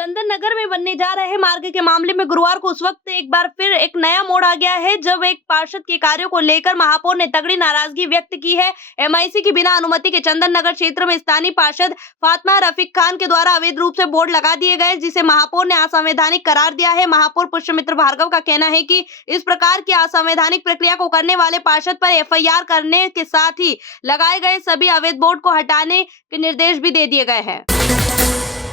चंदन नगर में बनने जा रहे मार्ग के मामले में गुरुवार को उस वक्त एक बार फिर एक नया मोड़ आ गया है, जब एक पार्षद के कार्यों को लेकर महापौर ने तगड़ी नाराजगी व्यक्त की है। एमआईसी की बिना अनुमति के चंदन नगर क्षेत्र में स्थानीय पार्षद फातिमा रफीक खान के द्वारा अवैध रूप से बोर्ड लगा दिए गए, जिसे महापौर ने असंवैधानिक करार दिया है। महापौर पुष्यमित्र भार्गव का कहना है कि इस प्रकार की असंवैधानिक प्रक्रिया को करने वाले पार्षद पर एफआईआर करने के साथ ही लगाए गए सभी अवैध बोर्ड को हटाने के निर्देश भी दे दिए गए हैं।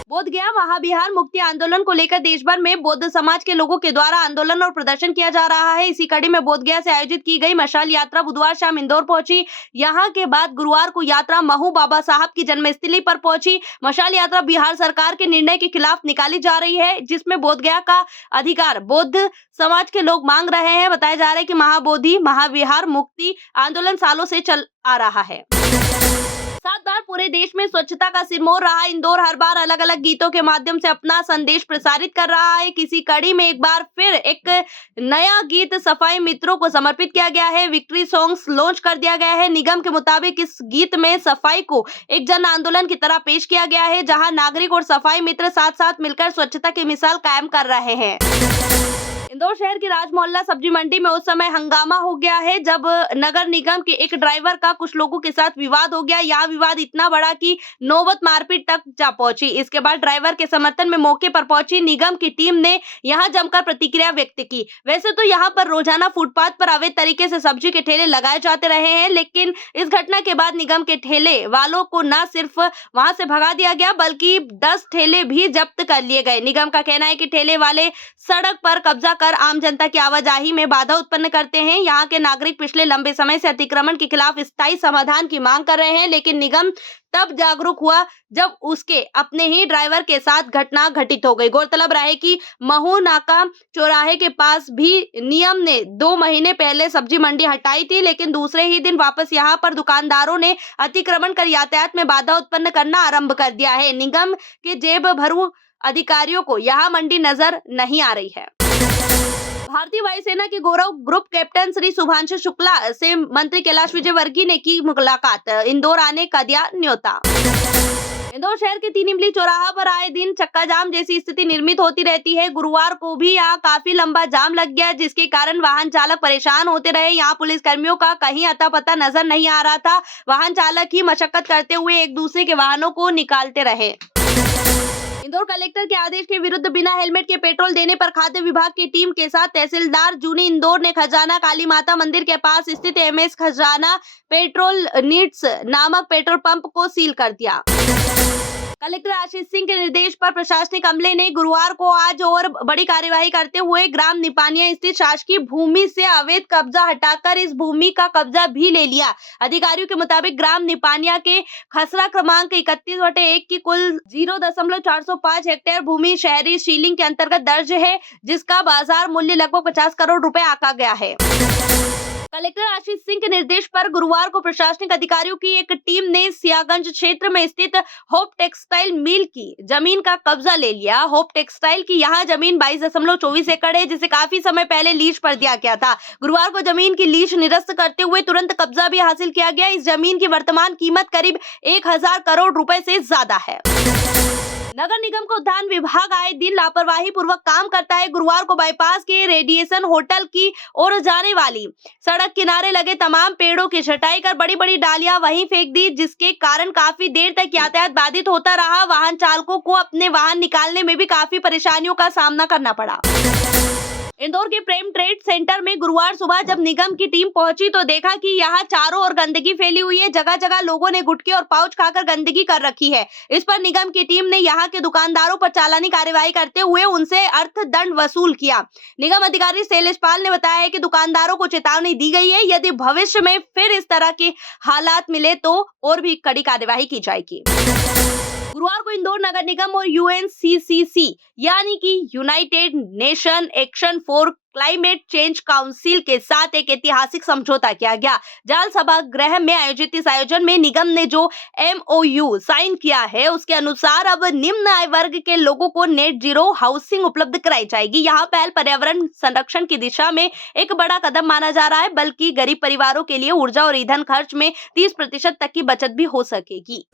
बोध गया महाबिहार मुक्ति आंदोलन को लेकर देश भर में बौद्ध समाज के लोगों के द्वारा आंदोलन और प्रदर्शन किया जा रहा है। इसी कड़ी में बोध गया से आयोजित की गई मशाल यात्रा बुधवार शाम इंदौर पहुंची। यहां के बाद गुरुवार को यात्रा महू बाबा साहब की जन्मस्थली पर पहुंची। मशाल यात्रा बिहार सरकार के निर्णय के खिलाफ निकाली जा रही है, जिसमें बोध गया का अधिकार बौद्ध समाज के लोग मांग रहे हैं। बताया जा रहा है कि महाबोधि महाविहार मुक्ति आंदोलन सालों से चल आ रहा है। 7 बार पूरे देश में स्वच्छता का सिरमौर रहा इंदौर हर बार अलग अलग गीतों के माध्यम से अपना संदेश प्रसारित कर रहा है। किसी कड़ी में एक बार फिर एक नया गीत सफाई मित्रों को समर्पित किया गया है। विक्ट्री सॉन्ग्स लॉन्च कर दिया गया है। निगम के मुताबिक इस गीत में सफाई को एक जन आंदोलन की तरह पेश किया गया है, जहां नागरिक और सफाई मित्र साथ साथ मिलकर स्वच्छता की मिसाल कायम कर रहे हैं। इंदौर शहर की राज मोहल्ला सब्जी मंडी में उस समय हंगामा हो गया है, जब नगर निगम के एक ड्राइवर का कुछ लोगों के साथ विवाद हो गया। यह विवाद इतना बड़ा कि नौबत मारपीट तक जा पहुंची। इसके बाद ड्राइवर के समर्थन में मौके पर पहुंची निगम की टीम ने यहां जमकर प्रतिक्रिया व्यक्त की। वैसे तो यहां पर रोजाना फुटपाथ पर अवैध तरीके से सब्जी के ठेले लगाए जाते रहे हैं, लेकिन इस घटना के बाद निगम के ठेले वालों को न सिर्फ वहां से भगा दिया गया, बल्कि 10 ठेले भी जब्त कर लिए गए। निगम का कहना है कि ठेले वाले सड़क पर कब्जा कर आम जनता की आवाजाही में बाधा उत्पन्न करते हैं। यहाँ के नागरिक पिछले लंबे समय से अतिक्रमण के खिलाफ स्थायी समाधान की मांग कर रहे हैं, लेकिन निगम तब जागरूक हुआ जब उसके अपने ही ड्राइवर के साथ घटना घटित हो गई। गौरतलब रहे कि महू नाका चौराहे के पास भी निगम ने 2 महीने पहले सब्जी मंडी हटाई थी, लेकिन दूसरे ही दिन वापस यहां पर दुकानदारों ने अतिक्रमण कर यातायात में बाधा उत्पन्न करना आरंभ कर दिया है। निगम के जेब भरू अधिकारियों को यह मंडी नजर नहीं आ रही है। भारतीय वायुसेना के गौरव ग्रुप कैप्टन श्री शुभांशु शुक्ला से मंत्री कैलाश विजयवर्गीय ने की मुलाकात, इंदौर आने का दिया न्योता। इंदौर शहर के 3 इमली चौराहा पर आए दिन चक्का जाम जैसी स्थिति निर्मित होती रहती है। गुरुवार को भी यहाँ काफी लंबा जाम लग गया, जिसके कारण वाहन चालक परेशान होते रहे। यहाँ पुलिस कर्मियों का कहीं अता पता नजर नहीं आ रहा था। वाहन चालक ही मशक्कत करते हुए एक दूसरे के वाहनों को निकालते रहे। इंदौर कलेक्टर के आदेश के विरुद्ध बिना हेलमेट के पेट्रोल देने पर खाद्य विभाग की टीम के साथ तहसीलदार जूनी इंदौर ने खजाना काली माता मंदिर के पास स्थित एमएस खजाना पेट्रोल नीड्स नामक पेट्रोल पंप को सील कर दिया। कलेक्टर आशीष सिंह के निर्देश पर प्रशासनिक अमले ने गुरुवार को आज और बड़ी कार्यवाही करते हुए ग्राम निपानिया स्थित शासकीय भूमि से अवैध कब्जा हटाकर इस भूमि का कब्जा भी ले लिया। अधिकारियों के मुताबिक ग्राम निपानिया के खसरा क्रमांक 31/1 की कुल 0.405 हेक्टेयर भूमि शहरी सीलिंग के अंतर्गत दर्ज है, जिसका बाजार मूल्य लगभग 50 करोड़ रुपए आका गया है। कलेक्टर आशीष सिंह के निर्देश पर गुरुवार को प्रशासनिक अधिकारियों की एक टीम ने सियागंज क्षेत्र में स्थित होप टेक्सटाइल मिल की जमीन का कब्जा ले लिया। होप टेक्सटाइल की यहां जमीन 22.24 एकड़ है, जिसे काफी समय पहले लीज पर दिया गया था। गुरुवार को जमीन की लीज निरस्त करते हुए तुरंत कब्जा भी हासिल किया गया। इस जमीन की वर्तमान कीमत करीब 1000 करोड़ रुपए से ज्यादा है। नगर निगम का उद्यान विभाग आए दिन लापरवाही पूर्वक काम करता है। गुरुवार को बाईपास के रेडिएशन होटल की ओर जाने वाली सड़क किनारे लगे तमाम पेड़ों की छटाई कर बड़ी बड़ी डालियां वहीं फेंक दी, जिसके कारण काफी देर तक यातायात बाधित होता रहा। वाहन चालकों को अपने वाहन निकालने में भी काफी परेशानियों का सामना करना पड़ा। इंदौर के प्रेम ट्रेड सेंटर में गुरुवार सुबह जब निगम की टीम पहुंची तो देखा कि यहाँ चारों ओर गंदगी फैली हुई है। जगह जगह लोगों ने गुटखे और पाउच खाकर गंदगी कर रखी है। इस पर निगम की टीम ने यहाँ के दुकानदारों पर चालानी कार्रवाई करते हुए उनसे अर्थदंड वसूल किया। निगम अधिकारी शैलेश पाल ने बताया है कि दुकानदारों को चेतावनी दी गई है, यदि भविष्य में फिर इस तरह के हालात मिले तो और भी कड़ी कार्यवाही की जाएगी। गुरुवार को इंदौर नगर निगम और यूएनसीसीसी यानी कि United nation action for climate change council के साथ एक ऐतिहासिक समझौता किया गया। जाल सभागृह में आयोजित इस आयोजन में निगम ने जो MOU साइन किया है, उसके अनुसार अब निम्न आय वर्ग के लोगों को नेट जीरो हाउसिंग उपलब्ध कराई जाएगी। यहाँ पहल पर्यावरण संरक्षण की दिशा में एक बड़ा कदम माना जा रहा है, बल्कि गरीब परिवारों के लिए ऊर्जा और ईंधन खर्च में 30% तक की बचत भी हो सकेगी।